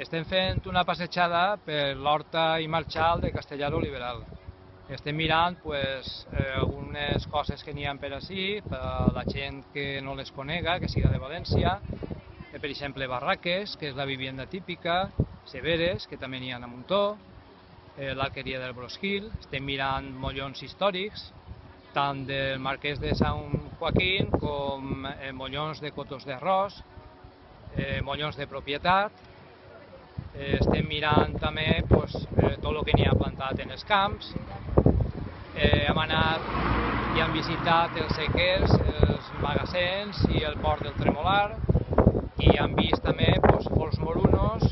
Estem fent una passejada per l'Horta i Marxal de Castellar Liberal. Estem mirant algunes coses que n'hi ha per ací, per a la gent que no les conega, que siga de València. Per exemple, Barraques, que és la vivienda típica, Severes, que també n'hi ha a Muntó, l'Alqueria del Brosquil. Estem mirant mollons històrics, tant del Marquès de Sant Joaquín com mollons de cotos d'arròs, mollons de propietat. Estem mirant també tot el que n'hi ha plantat en els camps. Hem anat i hem visitat els sequers, els magatzins i el port del Tremolar, i hem vist també folls morunos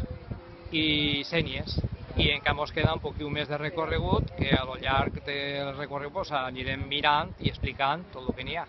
i sénies. I encara ens queda un poquet més de recorregut, que a lo llarg del recorregut anirem mirant i explicant tot el que n'hi ha.